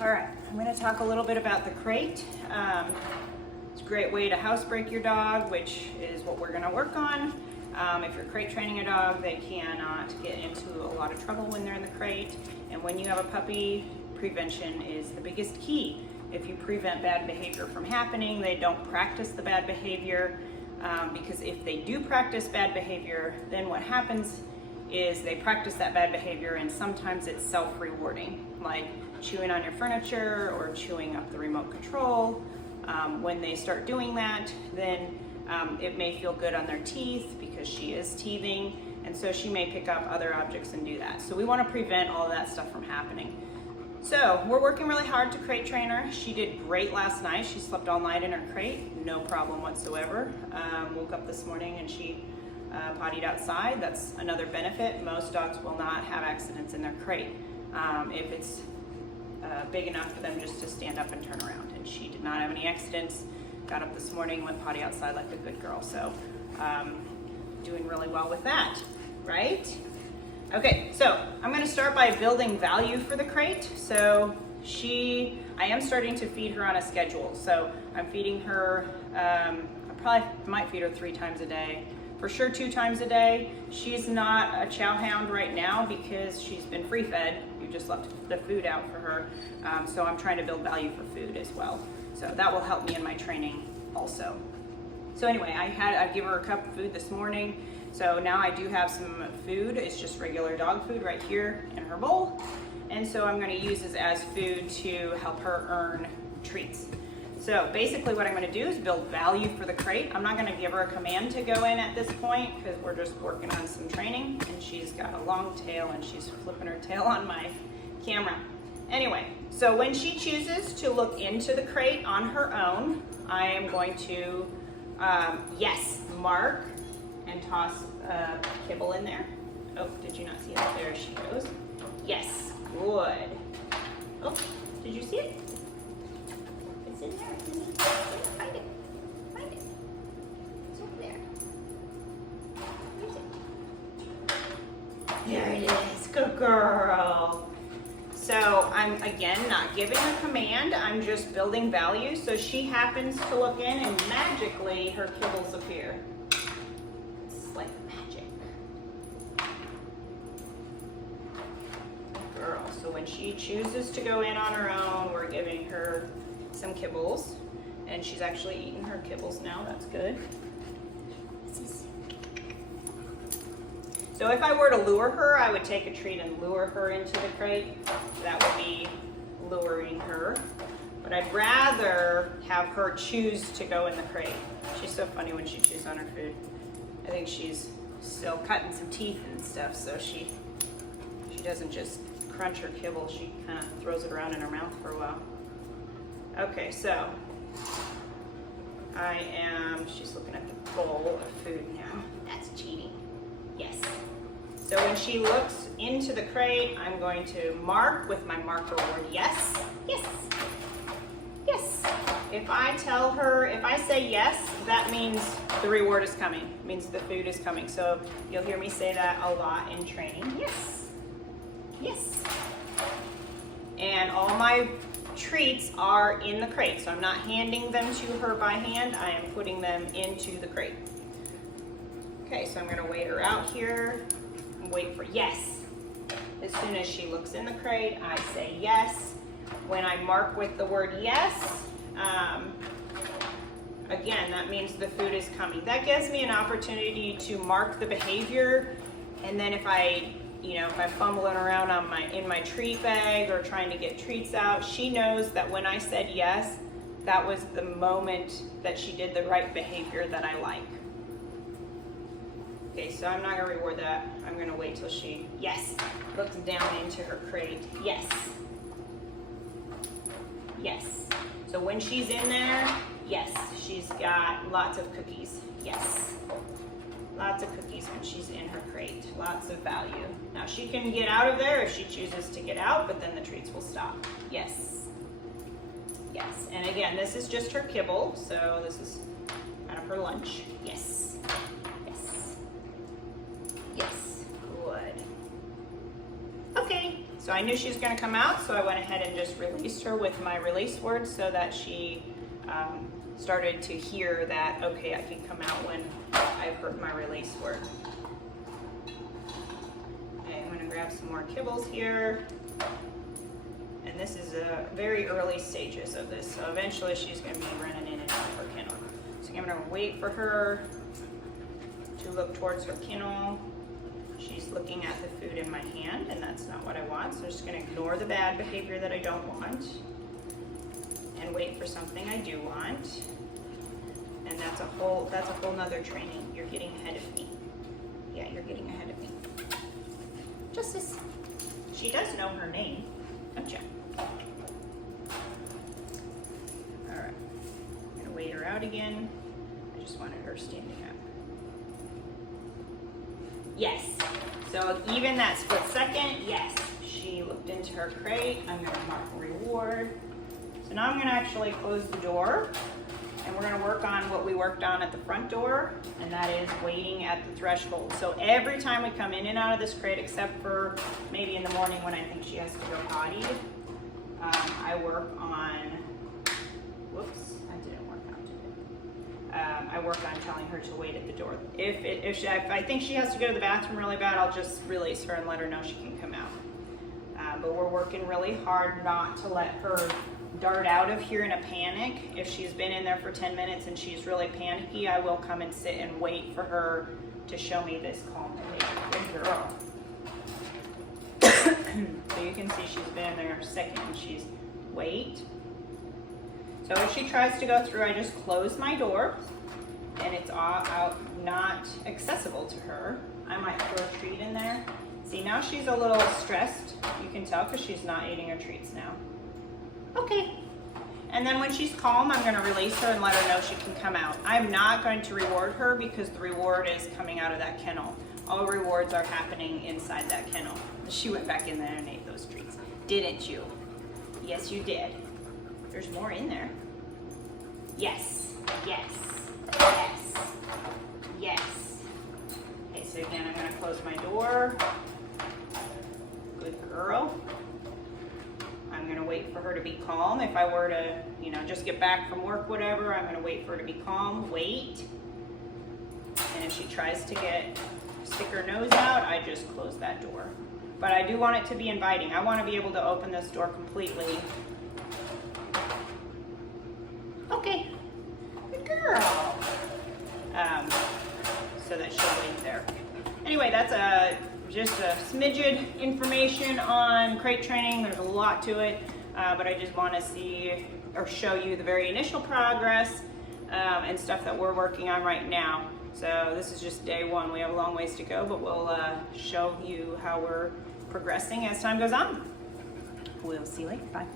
All right, I'm going to talk a little bit about the crate. It's a great way to housebreak your dog, which is what we're going to work on. If you're crate training a dog, they cannot get into a lot of trouble when they're in the crate. And when you have a puppy, prevention is the biggest key. If you prevent bad behavior from happening, they don't practice the bad behavior. Because if they do practice bad behavior, then what happens is they practice that bad behavior, and sometimes it's self-rewarding, like chewing on your furniture or chewing up the remote control. When they start doing that, then it may feel good on their teeth because she is teething, and so she may pick up other objects and do that. So we want to prevent all of that stuff from happening. So we're working really hard to crate train her. She did great last night. She slept all night in her crate, no problem whatsoever. Woke up this morning and she pottied outside. That's another benefit. Most dogs will not have accidents in their crate if it's big enough for them just to stand up and turn around. And she did not have any accidents. Got up this morning, went potty outside like a good girl. So doing really well with that, right? Okay, so I'm going to start by building value for the crate. So I am starting to feed her on a schedule. So I'm feeding her, I probably might feed her 3 times a day. For sure 2 times a day. She's not a chow hound right now because she's been free fed. You just left the food out for her. So I'm trying to build value for food as well. So that will help me in my training also. So anyway, I give her a cup of food this morning. So now I do have some food. It's just regular dog food right here in her bowl. And so I'm going to use this as food to help her earn treats. So basically what I'm going to do is build value for the crate. I'm not going to give her a command to go in at this point because we're just working on some training, and she's got a long tail and she's flipping her tail on my camera. Anyway, so when she chooses to look into the crate on her own, I am going to, mark and toss kibble in there. Oh, did you not see that? There she goes. Yes, good. Oh, did you see it? It's in there. Find it. Find it. It's over there. Where's it? There it is. Good girl. So I'm, again, not giving a command. I'm just building value. So she happens to look in and magically her kibbles appear. It's like magic. Girl. So when she chooses to go in on her own, we're giving her some kibbles, and she's actually eating her kibbles now. That's good. So if I were to lure her, I would take a treat and lure her into the crate. That would be luring her. But I'd rather have her choose to go in the crate. She's so funny when she chews on her food. I think she's still cutting some teeth and stuff, so she doesn't just crunch her kibble. She kind of throws it around in her mouth for a while. Okay, so she's looking at the bowl of food now. That's cheating. Yes. So when she looks into the crate, I'm going to mark with my marker word yes, yes, yes. If I say yes, that means the reward is coming. It means the food is coming. So you'll hear me say that a lot in training. Yes, yes. And all my treats are in the crate, so I'm not handing them to her by hand. I am putting them into the crate. Okay, so I'm going to wait her out here and wait for yes. As soon as she looks in the crate, I say yes. When I mark with the word yes, again, that means the food is coming. That gives me an opportunity to mark the behavior, and then if I'm fumbling around in my treat bag or trying to get treats out, she knows that when I said yes, that was the moment that she did the right behavior that I like. Okay, so I'm not gonna reward that. I'm gonna wait till she, yes, looks down into her crate. Yes. Yes. So when she's in there, yes, she's got lots of cookies. Yes. Lots of cookies when she's in her crate. Lots of value. Now she can get out of there if she chooses to get out, but then the treats will stop. Yes. Yes. And again, this is just her kibble, so this is kind of her lunch. Yes. Yes. Yes. Good. Okay. So So I knew she was going to come out, so I went ahead and just released her with my release word so that she started to hear that, okay, I can come out when I've heard my release word. Okay, I'm going to grab some more kibbles here. And this is very early stages of this, so eventually she's going to be running in and out of her kennel. So I'm going to wait for her to look towards her kennel. She's looking at the food in my hand, and that's not what I want, so I'm just going to ignore the bad behavior that I don't want and wait for something I do want. And that's a whole nother training. You're getting ahead of me. Yeah, you're getting ahead of me. Justice. She does know her name, don't you? All right, I'm gonna wait her out again. I just wanted her standing up. Yes, so even that split second, yes, she looked into her crate. I'm gonna mark reward. So now I'm gonna actually close the door, and we're gonna work on what we worked on at the front door, and that is waiting at the threshold. So every time we come in and out of this crate, except for maybe in the morning when I think she has to go potty, I work on, whoops, that didn't work out today. I work on telling her to wait at the door. If I think she has to go to the bathroom really bad, I'll just release her and let her know she can come out. But we're working really hard not to let her dart out of here in a panic. If she's been in there for 10 minutes and she's really panicky, I will come and sit and wait for her to show me this calm behavior. Good girl. So you can see she's been in there a second and she's wait. So if she tries to go through, I just close my door and it's out, not accessible to her. I might throw a treat in there. See, now she's a little stressed. You can tell because she's not eating her treats now. Okay. And then when she's calm, I'm going to release her and let her know she can come out. I'm not going to reward her because the reward is coming out of that kennel. All rewards are happening inside that kennel. She went back in there and ate those treats. Didn't you? Yes, you did. There's more in there. Yes, yes, yes, yes. Okay, so again, I'm going to close my door. Good girl. I'm going to wait for her to be calm. If I were to, just get back from work, whatever, I'm going to wait for her to be calm. Wait. And if she tries to stick her nose out, I just close that door. But I do want it to be inviting. I want to be able to open this door completely. Okay. Good girl. So that she'll wait there. Anyway, that's just a smidgen information on crate training. There's a lot to it, but I just want to see or show you the very initial progress and stuff that we're working on right now. So this is just day one. We have a long ways to go, but we'll show you how we're progressing as time goes on. We'll see you later. Bye.